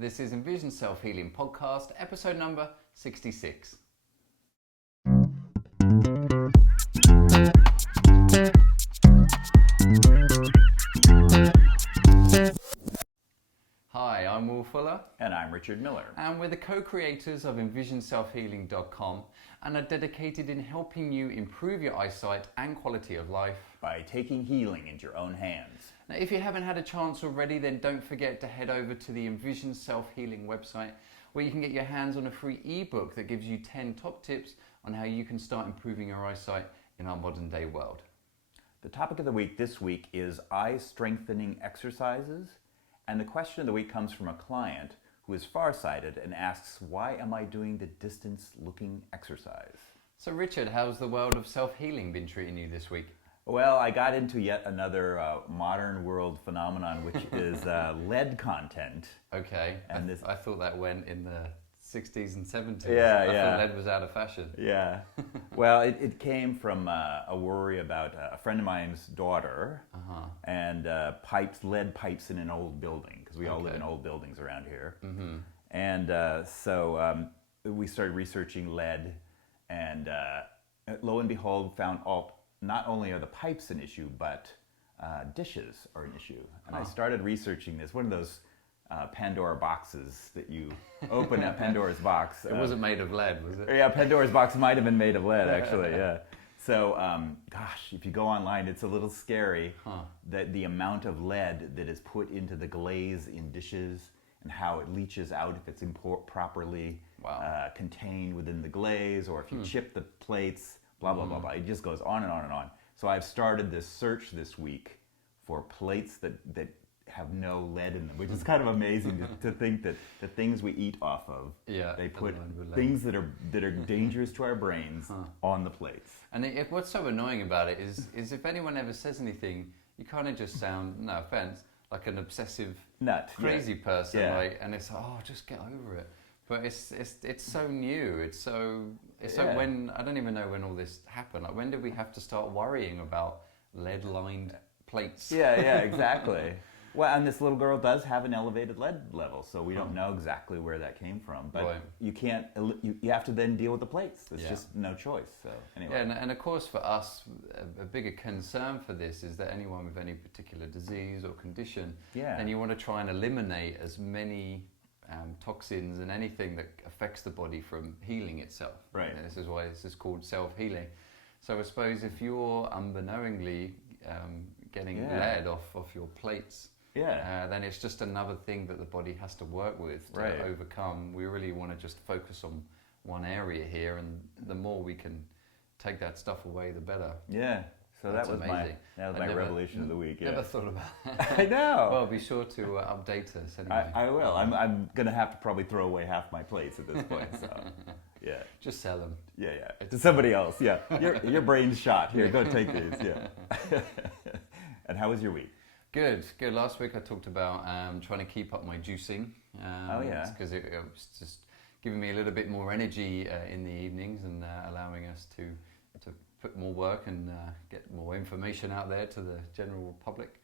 This is Envision Self-Healing Podcast, episode number 66. Hi, I'm Will Fuller. And I'm Richard Miller. And we're the co-creators of EnvisionSelfHealing.com and are dedicated in helping you improve your eyesight and quality of life by taking healing into your own hands. Now, if you haven't had a chance already, then don't forget to head over to the Envision Self-Healing website where you can get your hands on a free ebook that gives you 10 top tips on how you can start improving your eyesight in our modern day world. The topic of the week this week is eye strengthening exercises. And the question of the week comes from a client who is farsighted and asks, why am I doing the distance looking exercise? So Richard, how's the world of self-healing been treating you this week? Well, I got into yet another modern world phenomenon, which is lead content. Okay, and I thought that went in the 60s and 70s. Yeah, I thought lead was out of fashion. Yeah. Well, it came from a worry about a friend of mine's daughter and lead pipes in an old building, because we all live in old buildings around here. Mm-hmm. And so we started researching lead, and lo and behold, found not only are the pipes an issue, but dishes are an issue. And I started researching this. One of those Pandora boxes that you open up, Pandora's box. It wasn't made of lead, was it? Yeah, Pandora's box might have been made of lead, actually, yeah. So, gosh, if you go online, it's a little scary that the amount of lead that is put into the glaze in dishes and how it leaches out if it's properly contained within the glaze, or if you chip the plates, blah, blah, blah, blah. It just goes on and on and on. So I've started this search this week for plates that have no lead in them, which is kind of amazing to think that the things we eat off of, they put things that are dangerous to our brains on the plates. And what's so annoying about it is if anyone ever says anything, you kind of just sound, no offense, like an obsessive nut, crazy person, and it's just get over it. But it's so new. It's so when I don't even know when all this happened. Like, when did we have to start worrying about lead-lined plates? Yeah, exactly. Well, and this little girl does have an elevated lead level, so we don't know exactly where that came from. But you can't. You have to then deal with the plates. There's just no choice. So anyway. Yeah, and of course for us, a bigger concern for this is that anyone with any particular disease or condition, then you want to try and eliminate as many toxins and anything that affects the body from healing itself. Right. And this is why this is called self-healing. So I suppose if you're unbeknowingly getting lead off your plates, then it's just another thing that the body has to work with to overcome. We really want to just focus on one area here, and the more we can take that stuff away, the better. Yeah. So That's that was amazing. my revelation of the week. Never thought about that. I know. Well, be sure to update us anyway. I will. I'm going to have to probably throw away half my plates at this point. So, yeah. Just sell them. Yeah. To somebody else. Yeah. Your brain's shot. Here, go take these. Yeah. And how was your week? Good. Last week I talked about trying to keep up my juicing. Because it was just giving me a little bit more energy in the evenings and allowing us to put more work and get more information out there to the general public.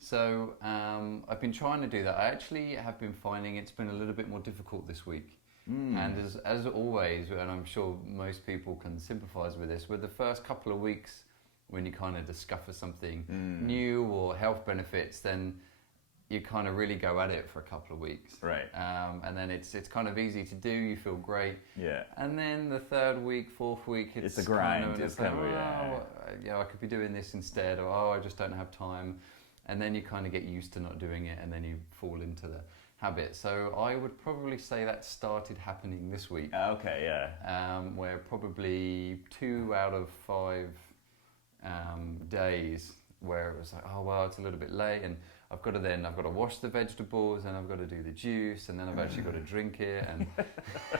So I've been trying to do that. I actually have been finding it's been a little bit more difficult this week. And as always, and I'm sure most people can sympathise with this, with the first couple of weeks when you kind of discover something new or health benefits, then you kind of really go at it for a couple of weeks. Right. And then it's kind of easy to do, you feel great. Yeah. And then the third week, fourth week, it's a grind. I could be doing this instead, or I just don't have time. And then you kind of get used to not doing it, and then you fall into the habit. So I would probably say that started happening this week. Okay, yeah. Where probably 2 out of 5 days where it was like, it's a little bit late, and I've got to wash the vegetables, and I've got to do the juice, and then I've actually got to drink it, and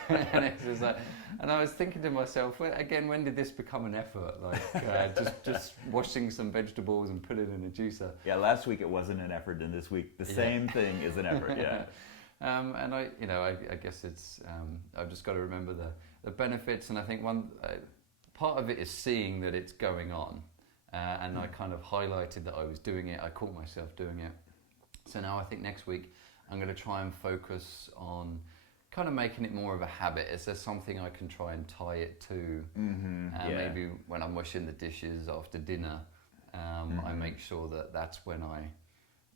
and it's just like, and I was thinking to myself, when did this become an effort? Like just washing some vegetables and put it in a juicer. Yeah, last week it wasn't an effort, and this week the same thing is an effort. Yeah. And I guess it's I've just got to remember the benefits, and I think one part of it is seeing that it's going on. And I kind of highlighted that I was doing it. I caught myself doing it. So now I think next week I'm going to try and focus on kind of making it more of a habit. Is there something I can try and tie it to? Maybe when I'm washing the dishes after dinner, I make sure that that's when I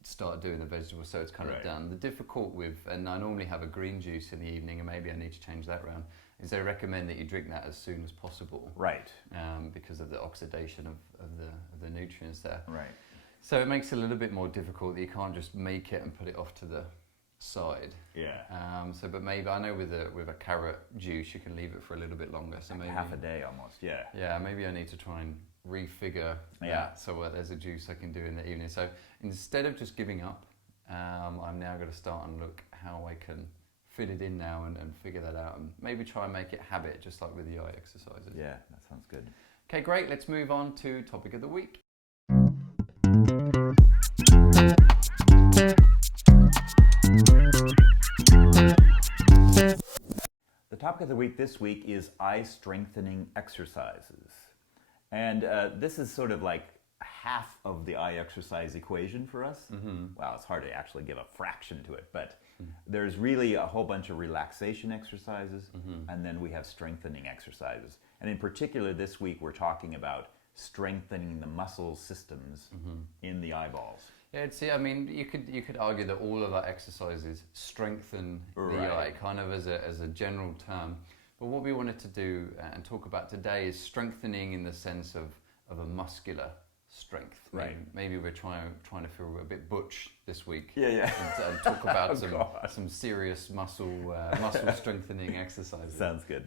start doing the vegetables, so it's kind of done. The difficult with, and I normally have a green juice in the evening, and maybe I need to change that around, is they recommend that you drink that as soon as possible. Right. Because of the oxidation of the nutrients there. Right. So it makes it a little bit more difficult that you can't just make it and put it off to the side. Yeah. But maybe I know with a carrot juice you can leave it for a little bit longer. So maybe half a day almost. Yeah. Yeah. Maybe I need to try and refigure that so there's a juice I can do in the evening. So instead of just giving up, I'm now going to start and look how I can fit it in now and figure that out, and maybe try and make it habit, just like with the eye exercises. Yeah, that sounds good. Okay, great. Let's move on to topic of the week. The topic of the week this week is eye strengthening exercises. And this is sort of like half of the eye exercise equation for us. Well, it's hard to actually give a fraction to it, but there's really a whole bunch of relaxation exercises, and then we have strengthening exercises. And in particular, this week we're talking about strengthening the muscle systems in the eyeballs. Yeah, I mean, you could argue that all of our exercises strengthen the eye, kind of as a general term. But what we wanted to do and talk about today is strengthening in the sense of a muscular strength. Right. Maybe we're trying to feel a bit butch this week. Yeah. And talk about some serious muscle strengthening exercises. Sounds good.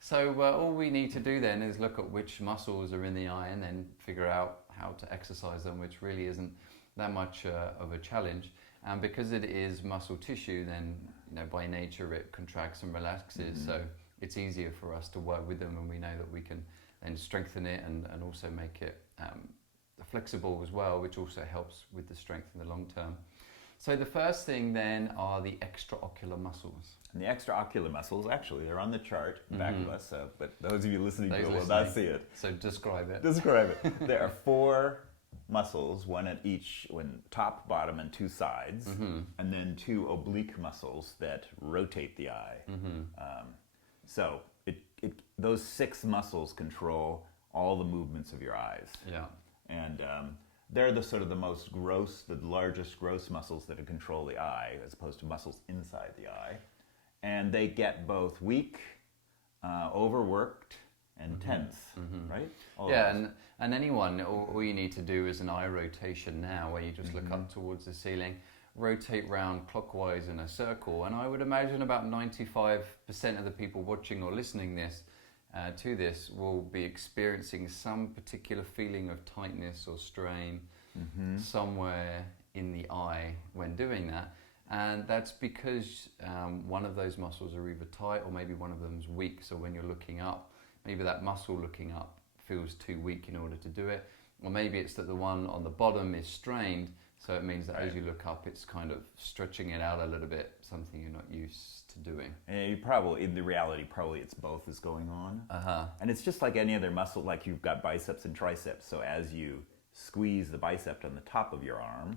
So all we need to do then is look at which muscles are in the eye and then figure out how to exercise them, which really isn't that much of a challenge. And because it is muscle tissue, then by nature it contracts and relaxes. So it's easier for us to work with them, and we know that we can then strengthen it and also make it flexible as well, which also helps with the strength in the long term. So the first thing then are the extraocular muscles. And the extraocular muscles, actually, they're on the chart back of us, but those of you listening will not see it. So describe it. Describe it. There are 4 muscles, one at each, top, bottom, and 2 sides, and then 2 oblique muscles that rotate the eye. So those 6 muscles control all the movements of your eyes. Yeah. And they're the most gross, the largest gross muscles that control the eye, as opposed to muscles inside the eye. And they get both weak, overworked, and tense, right? And anyone, all you need to do is an eye rotation now, where you just look up towards the ceiling, rotate round clockwise in a circle, and I would imagine about 95% of the people watching or listening to this will be experiencing some particular feeling of tightness or strain somewhere in the eye when doing that. And that's because one of those muscles are either tight or maybe one of them's weak. So when you're looking up, maybe that muscle looking up feels too weak in order to do it. Or maybe it's that the one on the bottom is strained, so it means that as you look up, it's kind of stretching it out a little bit, something you're not used to doing. And you probably, in the reality, it's both is going on. And it's just like any other muscle, like you've got biceps and triceps. So as you squeeze the bicep on the top of your arm,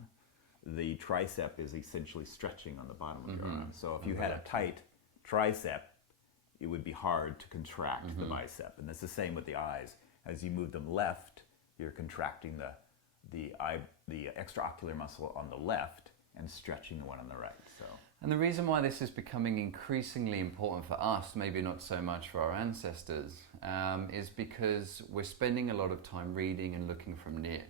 the tricep is essentially stretching on the bottom of your arm. So if you had a tight tricep, it would be hard to contract the bicep. And it's the same with the eyes. As you move them left, you're contracting the extraocular muscle on the left and stretching the one on the right. And the reason why this is becoming increasingly important for us, maybe not so much for our ancestors, is because we're spending a lot of time reading and looking from near.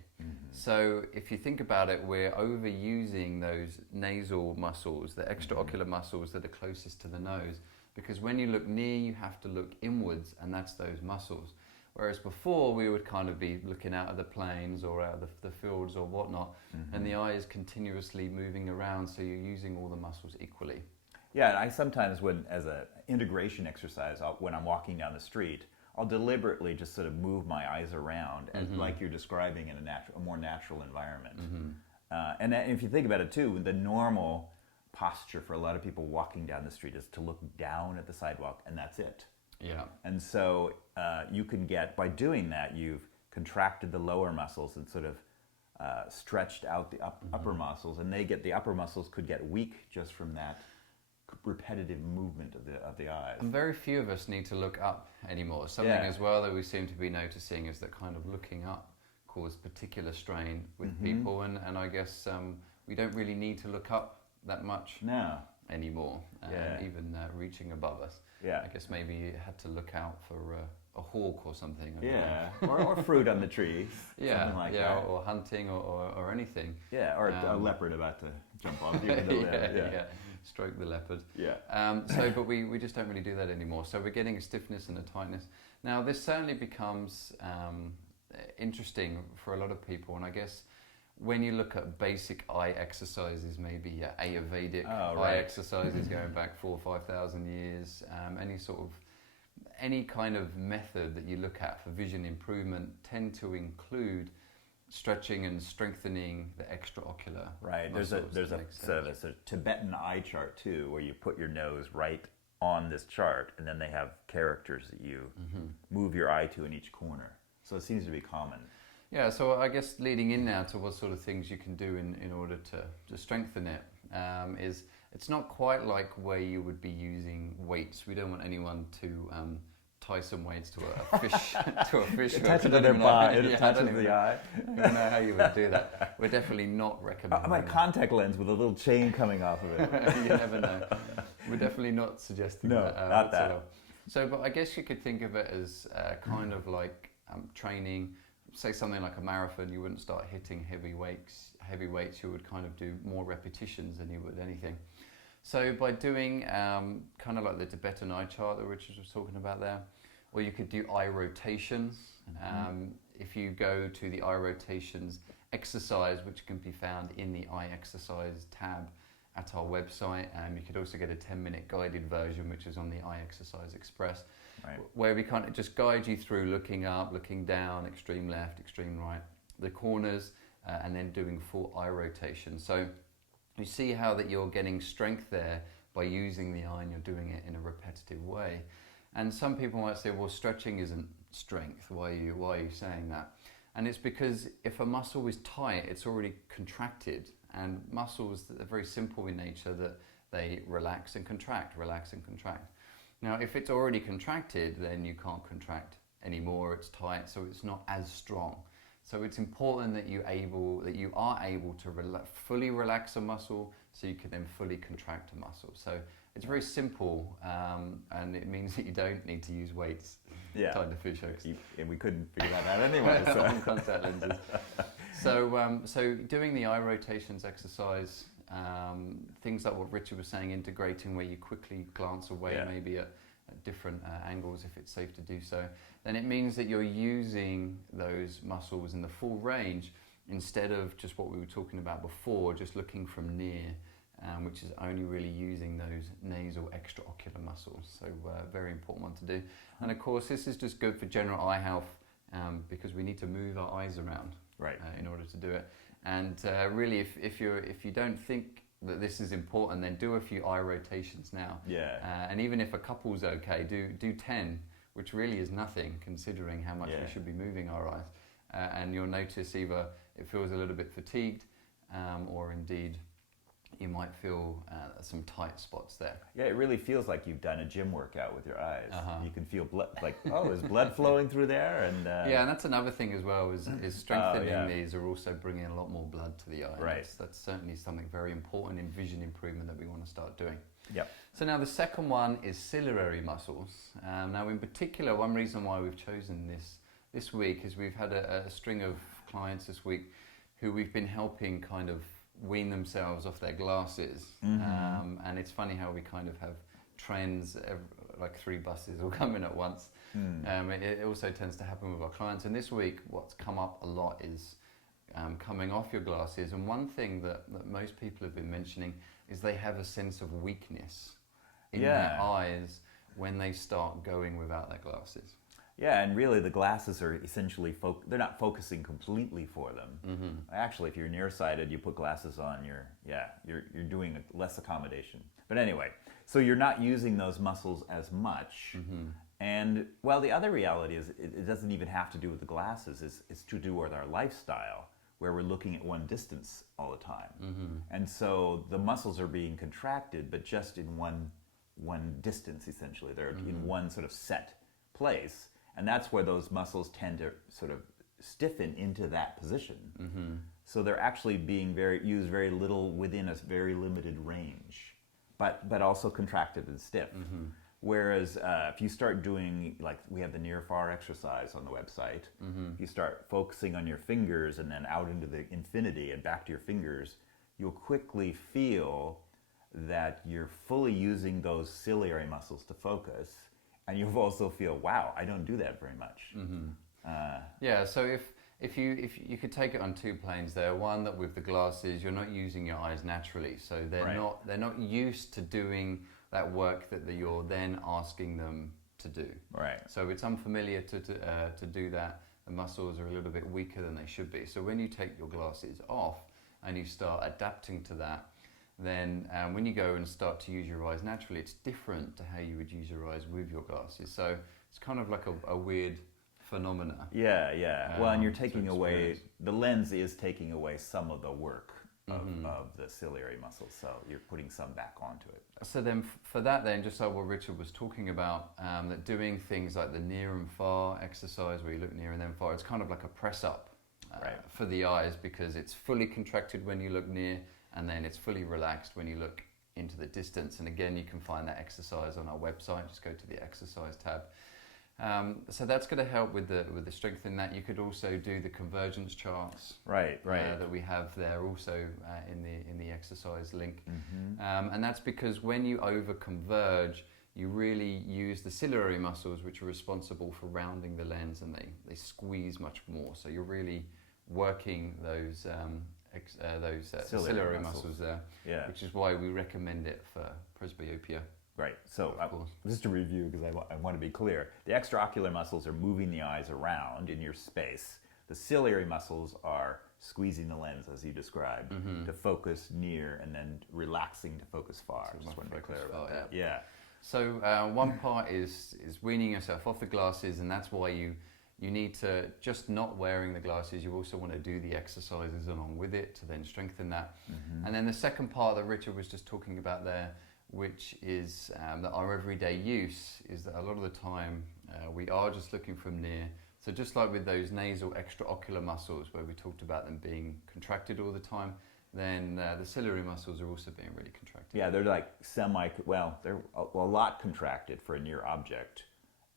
So if you think about it, we're overusing those nasal muscles, the extraocular muscles that are closest to the nose, because when you look near, you have to look inwards, and that's those muscles. Whereas before, we would kind of be looking out of the plains or out of the fields or whatnot, and the eye is continuously moving around, so you're using all the muscles equally. Yeah, and I sometimes, as an integration exercise, when I'm walking down the street, I'll deliberately just sort of move my eyes around, and like you're describing, in a more natural environment. And if you think about it too, the normal posture for a lot of people walking down the street is to look down at the sidewalk, and that's it. Yeah. And so you can get, by doing that, you've contracted the lower muscles and sort of stretched out the upper muscles, and the upper muscles could get weak just from that repetitive movement of the eyes. And very few of us need to look up anymore. Something as well that we seem to be noticing is that kind of looking up causes particular strain with people, and I guess we don't really need to look up that much anymore, even reaching above us. I guess maybe you had to look out for a hawk or something. or fruit on the tree. Something like that. Or hunting or anything. Or a leopard about to jump off you. Stroke the leopard. But we just don't really do that anymore. So we're getting a stiffness and a tightness. Now this certainly becomes interesting for a lot of people, and I guess when you look at basic eye exercises, maybe Ayurvedic eye exercises going back 4,000 or 5,000 years, any kind of method that you look at for vision improvement tend to include stretching and strengthening the extraocular. Right. There's a Tibetan eye chart too, where you put your nose right on this chart, and then they have characters that you move your eye to in each corner. So it seems to be common. Yeah, so I guess leading in now to what sort of things you can do in order to strengthen it is it's not quite like where you would be using weights. We don't want anyone to tie some weights to a fish attach it to their eye. It attaches the eye. I don't know how you would do that. We're definitely not recommending my contact lens with a little chain coming off of it. You never know. We're definitely not suggesting that. No, not that. So, but I guess you could think of it as kind of like training. Say something like a marathon, you wouldn't start hitting heavy weights, you would kind of do more repetitions than you would anything. So by doing kind of like the Tibetan eye chart that Richard was talking about there, or you could do eye rotations. If you go to the eye rotations exercise, which can be found in the eye exercise tab at our website, you could also get a 10-minute guided version, which is on the Eye Exercise Express, where we kind of just guide you through looking up, looking down, extreme left, extreme right, the corners, and then doing full eye rotation. So you see how that you're getting strength there by using the eye, and you're doing it in a repetitive way. And some people might say, well, stretching isn't strength. Why are you saying that? And it's because if a muscle is tight, it's already contracted. And muscles are very simple in nature, that they relax and contract, relax and contract. Now, if it's already contracted, then you can't contract anymore. It's tight, so it's not as strong. So it's important that you are able to fully relax a muscle, so you can then fully contract a muscle. So it's very simple, and it means that you don't need to use weights tied to fish hooks. And we couldn't figure that out anyway. So. On contact lenses. So doing the eye rotations exercise, things like what Richard was saying, integrating where you quickly glance away, maybe at different angles if it's safe to do so, then it means that you're using those muscles in the full range instead of just what we were talking about before, just looking from near, which is only really using those nasal extraocular muscles. So very important one to do. And of course, this is just good for general eye health because we need to move our eyes around in order to do it. And really, if you don't think that this is important, then do a few eye rotations now. And even if a couple's okay, do 10, which really is nothing considering how much we should be moving our eyes. And you'll notice either it feels a little bit fatigued, or indeed you might feel some tight spots there. Yeah, it really feels like you've done a gym workout with your eyes. You can feel blood, like, is blood flowing through there? And and that's another thing as well, is strengthening these are also bringing a lot more blood to the eye. That's certainly something very important in vision improvement that we want to start doing. So now the second one is ciliary muscles. Now in particular, one reason why we've chosen this week is we've had a string of clients this week who we've been helping kind of wean themselves off their glasses. And it's funny how we kind of have trends, like 3 buses all coming at once. It also tends to happen with our clients. And this week, what's come up a lot is coming off your glasses. And one thing that most people have been mentioning is they have a sense of weakness in their eyes when they start going without their glasses. Yeah, and really the glasses are essentially, they're not focusing completely for them. Actually, if you're nearsighted, you put glasses on, you're doing less accommodation. But anyway, so you're not using those muscles as much. And, well, the other reality is it doesn't even have to do with the glasses, it's to do with our lifestyle. where we're looking at one distance all the time. And so the muscles are being contracted, but just in one distance, essentially. They're in one sort of set place. And that's where those muscles tend to sort of stiffen into that position. So they're actually being used very little within a very limited range, but also contracted and stiff. Whereas if you start doing, like we have the near-far exercise on the website, if you start focusing on your fingers and then out into the infinity and back to your fingers, you'll quickly feel that you're fully using those ciliary muscles to focus, and you'll also feel, wow, I don't do that very much. Yeah, so if you could take it on two planes there. One, that with the glasses, you're not using your eyes naturally, so they're not used to doing that work that you're then asking them to do. Right. So it's unfamiliar to do that. The muscles are a little bit weaker than they should be. So when you take your glasses off and you start adapting to that, then when you go and start to use your eyes naturally, it's different to how you would use your eyes with your glasses. So it's kind of like a weird phenomena. Yeah. Well, and you're taking away, the lens is taking away some of the work of the ciliary muscles, so you're putting some back onto it. So then for that then, just like what Richard was talking about, that doing things like the near and far exercise where you look near and then far, it's kind of like a press up for the eyes, because it's fully contracted when you look near and then it's fully relaxed when you look into the distance. And again, you can find that exercise on our website. Just go to the exercise tab. So that's going to help with the strength in that. You could also do the convergence charts, right, that we have there also in the exercise link, and that's because when you over converge, you really use the ciliary muscles, which are responsible for rounding the lens, and they squeeze much more. So you're really working those ciliary muscles there, which is why we recommend it for presbyopia. Right, so just to review, because I want to be clear, the extraocular muscles are moving the eyes around in your space. The ciliary muscles are squeezing the lens, as you described, to focus near and then relaxing to focus far. So just want to be clear about that. Yeah. So one part is weaning yourself off the glasses, and that's why you need to, just not wearing the glasses, you also want to do the exercises along with it to then strengthen that. And then the second part that Richard was just talking about there, which is that our everyday use, is that a lot of the time we are just looking from near. So just like with those nasal extraocular muscles where we talked about them being contracted all the time, then the ciliary muscles are also being really contracted. Yeah, they're like they're a lot contracted for a near object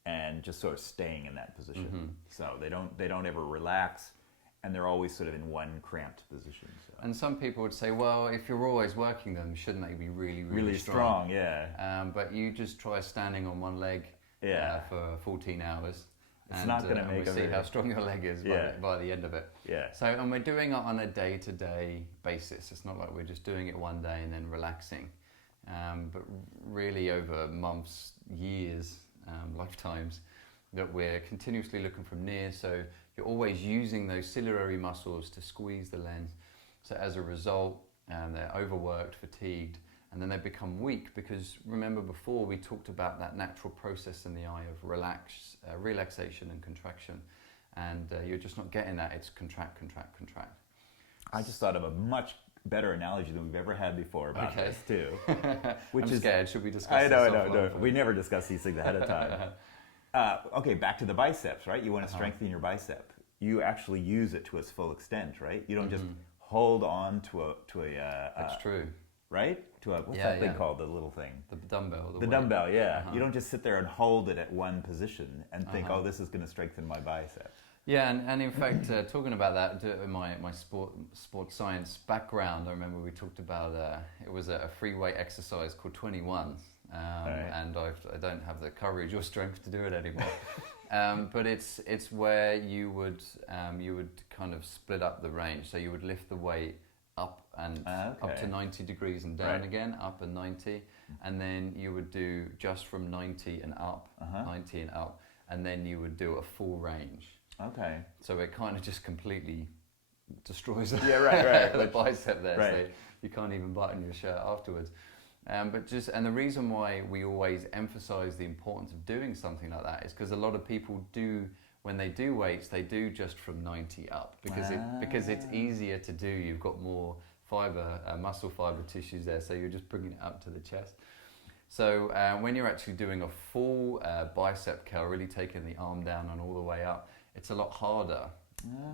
and just sort of staying in that position. So they don't ever relax, and they're always sort of in one cramped position. So. And some people would say, well, if you're always working them, shouldn't they be really strong? Yeah. But you just try standing on one leg for 14 hours. It's not going to make we'll see how strong your leg is by the end of it. Yeah. So, and we're doing it on a day-to-day basis. It's not like we're just doing it one day and then relaxing. But really over months, years, lifetimes, that we're continuously looking from near. So you're always using those ciliary muscles to squeeze the lens. So as a result, they're overworked, fatigued, and then they become weak, because remember before we talked about that natural process in the eye of relaxation and contraction, and you're just not getting that. It's contract, contract, contract. I just thought of a much better analogy than we've ever had before about this too. Which I'm scared. Should we discuss I know. We never discuss these things ahead of time. Okay, back to the biceps, right? You want to strengthen your bicep. You actually use it to its full extent, right? You don't just hold on to a That's true. Right? What's that thing called? The little thing. The dumbbell. The dumbbell, yeah. You don't just sit there and hold it at one position and think, oh, this is going to strengthen my bicep. Yeah, and in fact, talking about that, in my sports science background, I remember we talked about, it was a free weight exercise called 21s. And I don't have the courage or strength to do it anymore. But it's where you would kind of split up the range. So you would lift the weight up and up to 90 degrees and down again, up and 90, and then you would do just from 90 and up, 90 and up, and then you would do a full range. Okay. So it kind of just completely destroys the bicep there. So you can't even button your shirt afterwards. And the reason why we always emphasize the importance of doing something like that is because a lot of people do when they do weights, they do just from 90 up because it's easier to do. You've got more fiber, muscle fiber tissues there, so you're just bringing it up to the chest. So when you're actually doing a full bicep curl, really taking the arm down and all the way up, it's a lot harder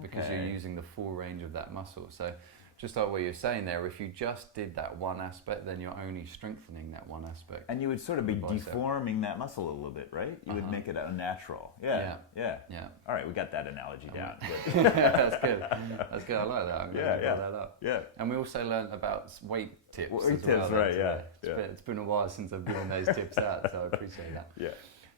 because you're using the full range of that muscle. So just like what you're saying there, if you just did that one aspect, then you're only strengthening that one aspect. And you would sort of be deforming that muscle a little bit, right? You would make it unnatural. Yeah. All right, we got that analogy down. That's good. That's good. I like that. I'm going to build that up. Yeah. And we also learned about weight tips. Weight tips, right? Yeah. It's been a while since I've given those tips out, so I appreciate that. Yeah.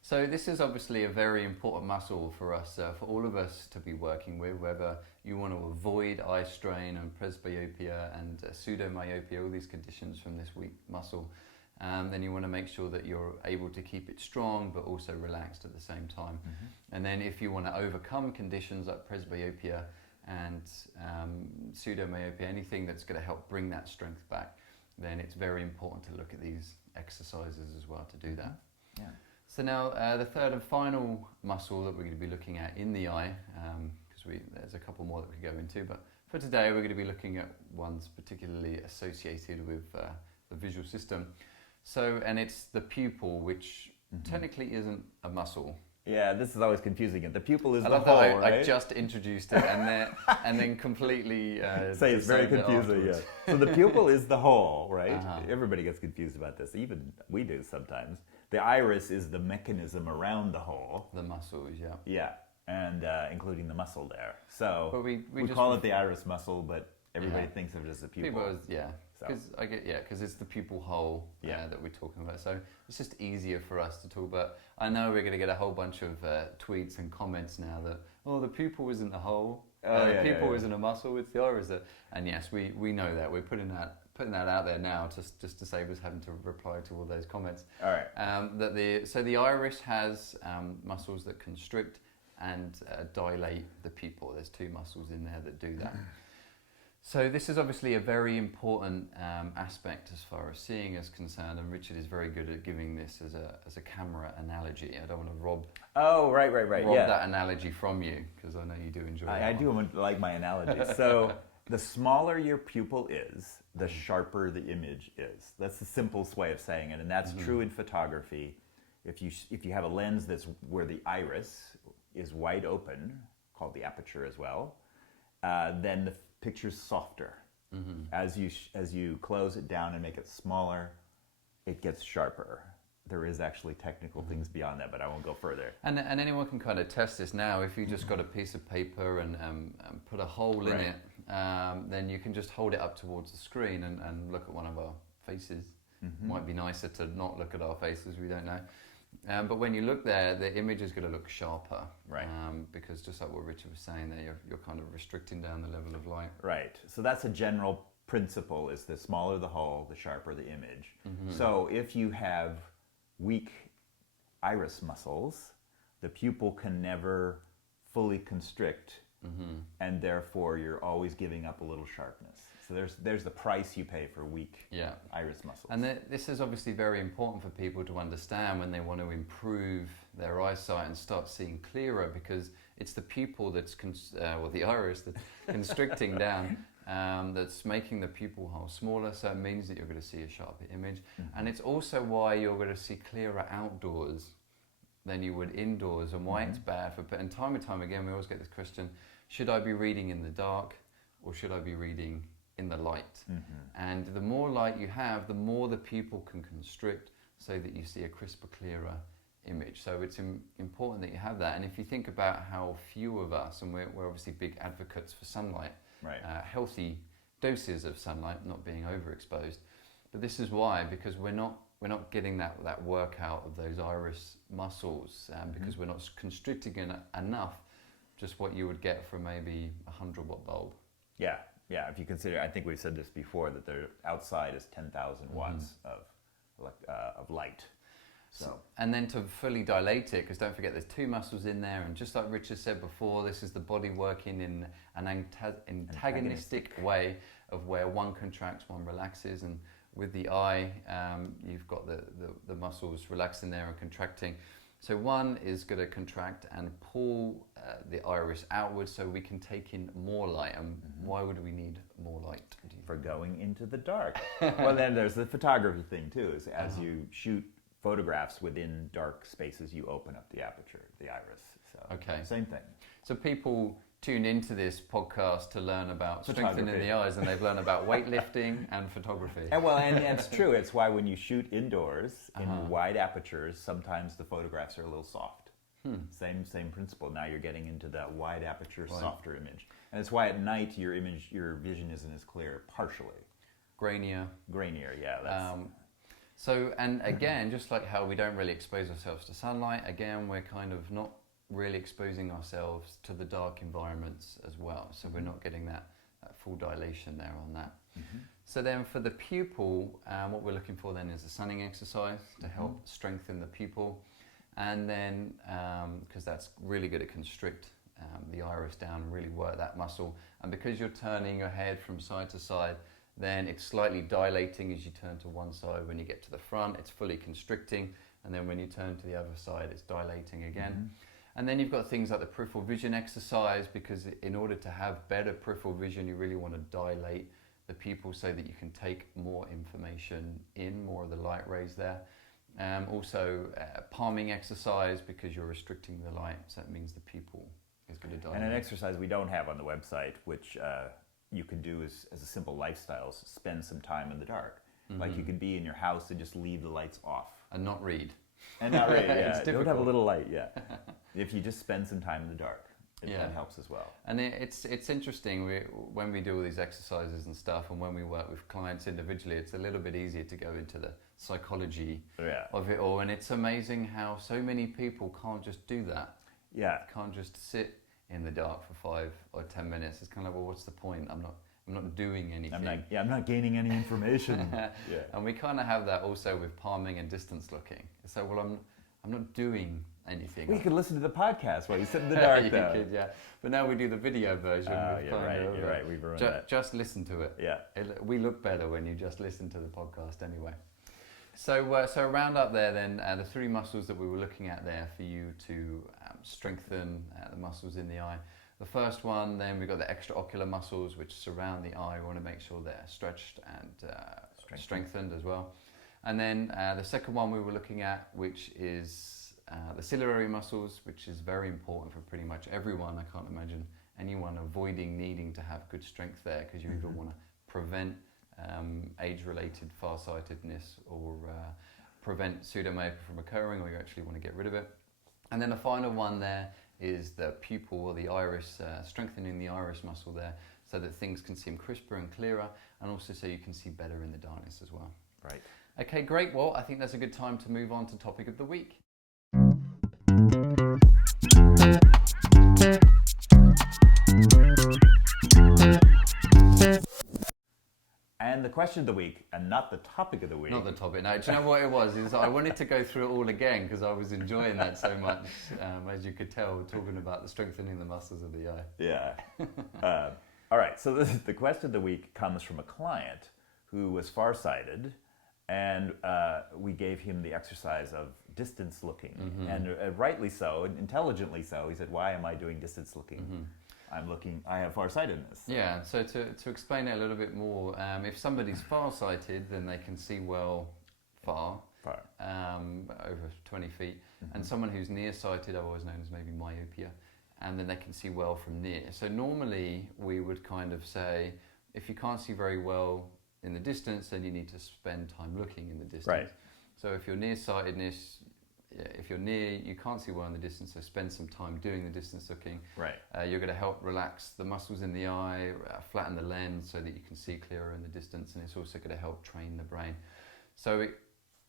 So this is obviously a very important muscle for us, for all of us to be working with, whether you want to avoid eye strain and presbyopia and pseudomyopia, all these conditions from this weak muscle, then you want to make sure that you're able to keep it strong but also relaxed at the same time. And then if you want to overcome conditions like presbyopia and pseudomyopia, anything that's going to help bring that strength back, then it's very important to look at these exercises as well to do that. Yeah. So now the third and final muscle that we're going to be looking at in the eye, because there's a couple more that we could go into, but for today we're going to be looking at ones particularly associated with the visual system. So, and it's the pupil, which technically isn't a muscle. Yeah, this is always confusing. The pupil is I the love hole, that right? I just introduced it and then completely say it's very confusing. Yeah. So the pupil is the hole, right? Everybody gets confused about this. Even we do sometimes. The iris is the mechanism around the hole. The muscles, yeah. Yeah, and including the muscle there. So but we call it the iris muscle, but everybody thinks of it as the pupil. Because it's the pupil hole that we're talking about. So it's just easier for us to talk about. I know we're going to get a whole bunch of tweets and comments now that, the pupil isn't the hole. The pupil isn't a muscle, it's the iris. And yes, we know that. We're putting that out there now just to save us having to reply to all those comments. All right. So the iris has muscles that constrict and dilate the pupil. There's two muscles in there that do that. So this is obviously a very important aspect as far as seeing is concerned, and Richard is very good at giving this as a camera analogy. I don't want to rob that analogy from you, because I know you do enjoy it. I do like my analogies. So the smaller your pupil is, the sharper the image is. That's the simplest way of saying it, and that's true in photography. If you have a lens that's where the iris is wide open, called the aperture as well, then the picture's softer. As you close it down and make it smaller, it gets sharper. There is actually technical things beyond that, but I won't go further. And anyone can kind of test this now. If you just got a piece of paper and put a hole in it, then you can just hold it up towards the screen and look at one of our faces. Might be nicer to not look at our faces, we don't know. But when you look there, the image is going to look sharper, right? Because just like what Richard was saying there, you're kind of restricting down the level of light. Right. So that's a general principle: is the smaller the hole, the sharper the image. So if you have weak iris muscles, the pupil can never fully constrict, and therefore you're always giving up a little sharpness. So there's the price you pay for weak iris muscles. And this is obviously very important for people to understand when they want to improve their eyesight and start seeing clearer, because it's the pupil that's, the iris that's constricting down, that's making the pupil hole smaller, so it means that you're going to see a sharper image. And it's also why you're going to see clearer outdoors than you would indoors, and why it's bad for, and time and time again we always get this question, should I be reading in the dark or should I be reading in the light? And the more light you have, the more the pupil can constrict so that you see a crisper, clearer image. So it's important that you have that. And if you think about how few of us, and we're obviously big advocates for sunlight, healthy doses of sunlight, not being overexposed, but this is why, because we're not getting that workout of those iris muscles, because we're not constricting enough, just what you would get from maybe a 100-watt bulb. Yeah, if you consider, I think we've said this before, that the outside is 10,000 watts of light. So, and then to fully dilate it, because don't forget there's two muscles in there, and just like Richard said before, this is the body working in an antagonistic way of where one contracts, one relaxes, and with the eye, you've got the muscles relaxing there and contracting. So one is going to contract and pull the iris outwards so we can take in more light. And why would we need more light? For going into the dark. Well, then there's the photography thing too. Is as you shoot photographs within dark spaces, you open up the aperture, the iris. So same thing. So people tune into this podcast to learn about strengthening the eyes, and they've learned about weightlifting and photography. And it's true. It's why when you shoot indoors in wide apertures, sometimes the photographs are a little soft. Same principle. Now you're getting into that wide aperture, softer image, and it's why at night your vision isn't as clear. Partially grainier. Yeah. That's, so, and again, just like how we don't really expose ourselves to sunlight, again, we're kind of not really exposing ourselves to the dark environments as well. So we're not getting that full dilation there on that. So then for the pupil, what we're looking for then is a sunning exercise to help strengthen the pupil. And then, because that's really good to constrict the iris down and really work that muscle. And because you're turning your head from side to side, then it's slightly dilating as you turn to one side. When you get to the front, it's fully constricting. And then when you turn to the other side, it's dilating again. And then you've got things like the peripheral vision exercise, because in order to have better peripheral vision, you really want to dilate the pupil so that you can take more information in, more of the light rays there. Also, palming exercise, because you're restricting the light, so that means the pupil is going to dilate. And an exercise we don't have on the website, which you can do as a simple lifestyle, is spend some time in the dark. Like you could be in your house and just leave the lights off. And not read. And not really, yeah. Don't have a little light, yeah. If you just spend some time in the dark, that helps as well. And it's interesting, when we do all these exercises and stuff, and when we work with clients individually, it's a little bit easier to go into the psychology of it all. And it's amazing how so many people can't just do that. Yeah. Can't just sit in the dark for 5 or 10 minutes. It's kind of, well, what's the point? I'm not doing anything. I'm not gaining any information. And we kind of have that also with palming and distance looking. So, well, I'm not doing anything. Well, you could listen to the podcast while you sit in the dark. You could, yeah. but now we do the video version. You're right. We've ruined that. Just listen to it. Yeah. We look better when you just listen to the podcast anyway. So round up there then, the three muscles that we were looking at there for you to strengthen the muscles in the eye. The first one, then we've got the extraocular muscles which surround the eye. We want to make sure they're stretched and strengthened as well. And then the second one we were looking at, which is the ciliary muscles, which is very important for pretty much everyone. I can't imagine anyone avoiding needing to have good strength there, because you either want to prevent age-related farsightedness or prevent pseudomyopia from occurring, or you actually want to get rid of it. And then the final one there is the pupil or the iris, strengthening the iris muscle there so that things can seem crisper and clearer, and also so you can see better in the darkness as well. Right. Okay, great. Well, I think that's a good time to move on to topic of the week. And the question of the week, and not the topic of the week. Not the topic. No, do you know what it was? Is I wanted to go through it all again because I was enjoying that so much, as you could tell, talking about the strengthening the muscles of the eye. Yeah. All right, so the question of the week comes from a client who was farsighted, and we gave him the exercise of distance looking. And rightly so, and intelligently so. He said, why am I doing distance looking? I have farsightedness. So. Yeah, so to explain it a little bit more, if somebody's farsighted, then they can see well far. Over 20 feet. And someone who's nearsighted, otherwise known as maybe myopia, and then they can see well from near. So normally we would kind of say, if you can't see very well in the distance, then you need to spend time looking in the distance. Right. So if you're nearsightedness, if you're near, you can't see well in the distance, so spend some time doing the distance looking. Right. You're going to help relax the muscles in the eye, flatten the lens so that you can see clearer in the distance, and it's also going to help train the brain. So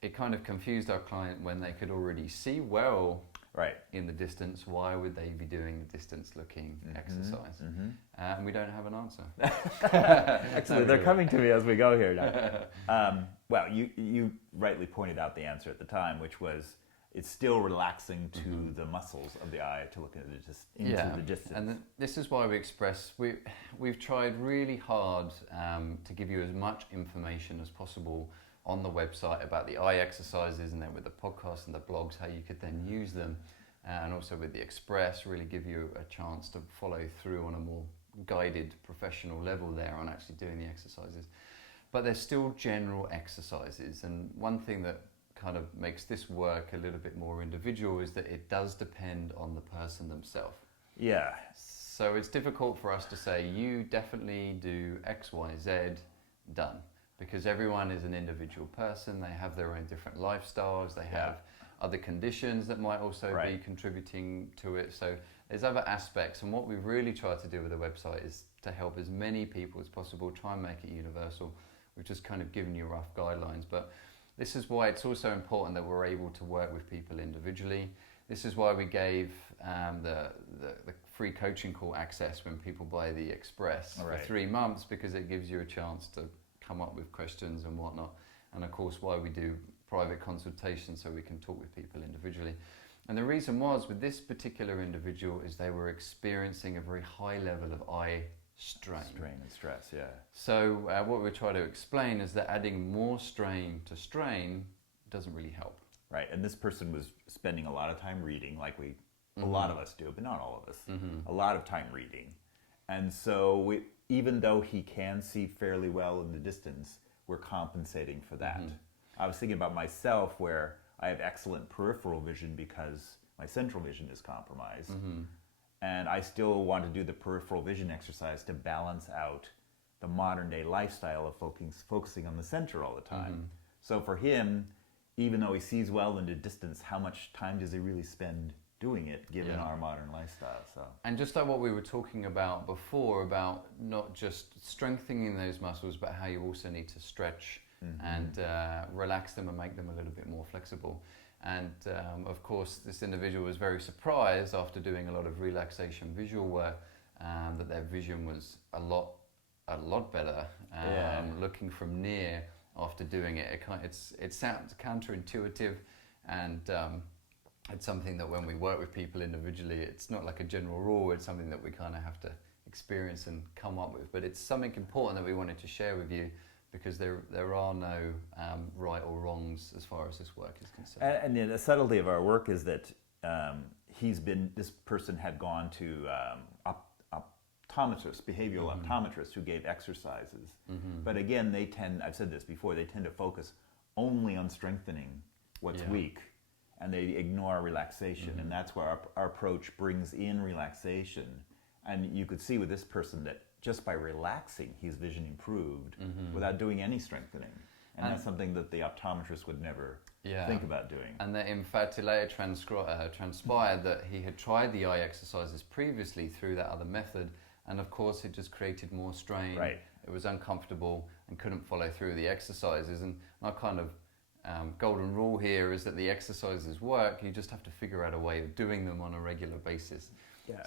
it kind of confused our client when they could already see well in the distance. Why would they be doing the distance looking exercise? And we don't have an answer. Actually, they're coming to me as we go here now. Well, you rightly pointed out the answer at the time, which was it's still relaxing to the muscles of the eye to look into the distance. And this is why we've tried really hard to give you as much information as possible on the website about the eye exercises, and then with the podcast and the blogs, how you could then use them, and also with the Express, really give you a chance to follow through on a more guided professional level there on actually doing the exercises. But they're still general exercises, and one thing that kind of makes this work a little bit more individual is that it does depend on the person themselves. Yeah. So it's difficult for us to say, you definitely do X, Y, Z, done. Because everyone is an individual person, they have their own different lifestyles, they have other conditions that might also be contributing to it. So there's other aspects, and what we really try to do with the website is to help as many people as possible, try and make it universal. We've just kind of given you rough guidelines, but this is why it's also important that we're able to work with people individually. This is why we gave the free coaching call access when people buy the Express for 3 months, because it gives you a chance to come up with questions and whatnot. And of course, why we do private consultations, so we can talk with people individually. And the reason was, with this particular individual, is they were experiencing a very high level of eye strain. Strain and stress, yeah. So what we try to explain is that adding more strain to strain doesn't really help. Right, and this person was spending a lot of time reading, like a lot of us do, but not all of us. A lot of time reading. And so even though he can see fairly well in the distance, we're compensating for that. I was thinking about myself, where I have excellent peripheral vision because my central vision is compromised. And I still want to do the peripheral vision exercise to balance out the modern day lifestyle of focusing on the center all the time. So for him, even though he sees well in the distance, how much time does he really spend doing it, given our modern lifestyle? So. And just like what we were talking about before, about not just strengthening those muscles, but how you also need to stretch and relax them and make them a little bit more flexible. And of course, this individual was very surprised after doing a lot of relaxation visual work that their vision was a lot better. Looking from near after doing it, it sounds counterintuitive, and it's something that when we work with people individually, it's not like a general rule. It's something that we kind of have to experience and come up with. But it's something important that we wanted to share with you, because there are no right or wrongs as far as this work is concerned. And the subtlety of our work is that this person had gone to optometrists, behavioral optometrists, who gave exercises. But again, I've said this before, they tend to focus only on strengthening what's weak, and they ignore relaxation. And that's where our approach brings in relaxation. And you could see with this person that just by relaxing, his vision improved without doing any strengthening. And that's something that the optometrist would never think about doing. And that in fact it later transpired that he had tried the eye exercises previously through that other method, and of course it just created more strain. It was uncomfortable and couldn't follow through the exercises. And my kind of golden rule here is that the exercises work, you just have to figure out a way of doing them on a regular basis.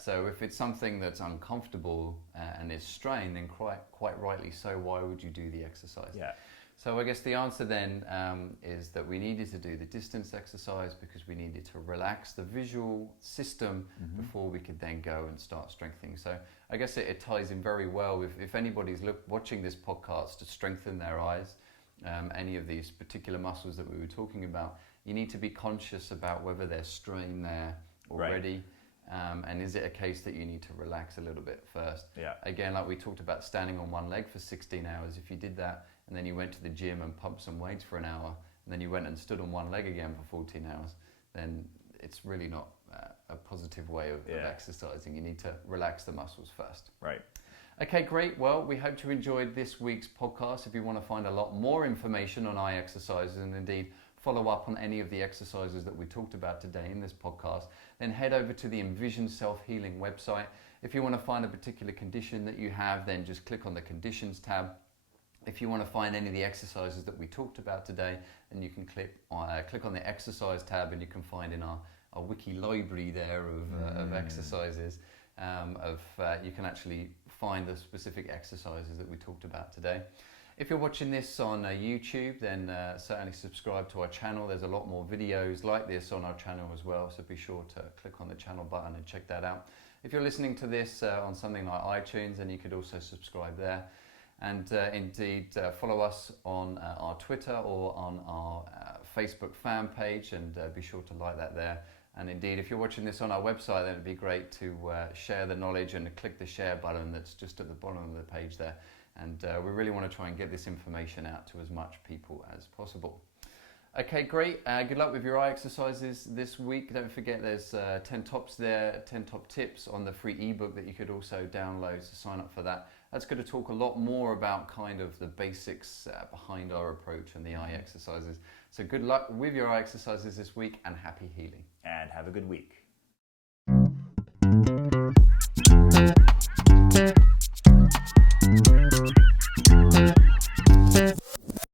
So if it's something that's uncomfortable and is strained, then quite rightly so, why would you do the exercise? So I guess the answer then is that we needed to do the distance exercise because we needed to relax the visual system before we could then go and start strengthening. So I guess it ties in very well with, if anybody's watching this podcast to strengthen their eyes, any of these particular muscles that we were talking about, you need to be conscious about whether there's strain there already. And is it a case that you need to relax a little bit first? Again, like we talked about standing on one leg for 16 hours, if you did that and then you went to the gym and pumped some weights for an hour, and then you went and stood on one leg again for 14 hours, then it's really not a positive way of exercising. You need to relax the muscles first. Okay, great. Well, we hope you enjoyed this week's podcast. If you want to find a lot more information on eye exercises, and indeed follow up on any of the exercises that we talked about today in this podcast, then head over to the Envision Self-Healing website. If you want to find a particular condition that you have, then just click on the Conditions tab. If you want to find any of the exercises that we talked about today, then you can click on the Exercise tab, and you can find in our wiki library there of exercises. You can actually find the specific exercises that we talked about today. If you're watching this on YouTube, then certainly subscribe to our channel. There's a lot more videos like this on our channel as well, so be sure to click on the channel button and check that out. If you're listening to this on something like iTunes, then you could also subscribe there. And indeed, follow us on our Twitter or on our Facebook fan page, and be sure to like that there. And indeed, if you're watching this on our website, then it'd be great to share the knowledge and click the share button that's just at the bottom of the page there. And we really want to try and get this information out to as much people as possible. Okay, great. Good luck with your eye exercises this week. Don't forget there's 10 tops there, 10 top tips on the free ebook that you could also download, so sign up for that. That's going to talk a lot more about kind of the basics behind our approach and the eye exercises. So good luck with your eye exercises this week, and happy healing. And have a good week.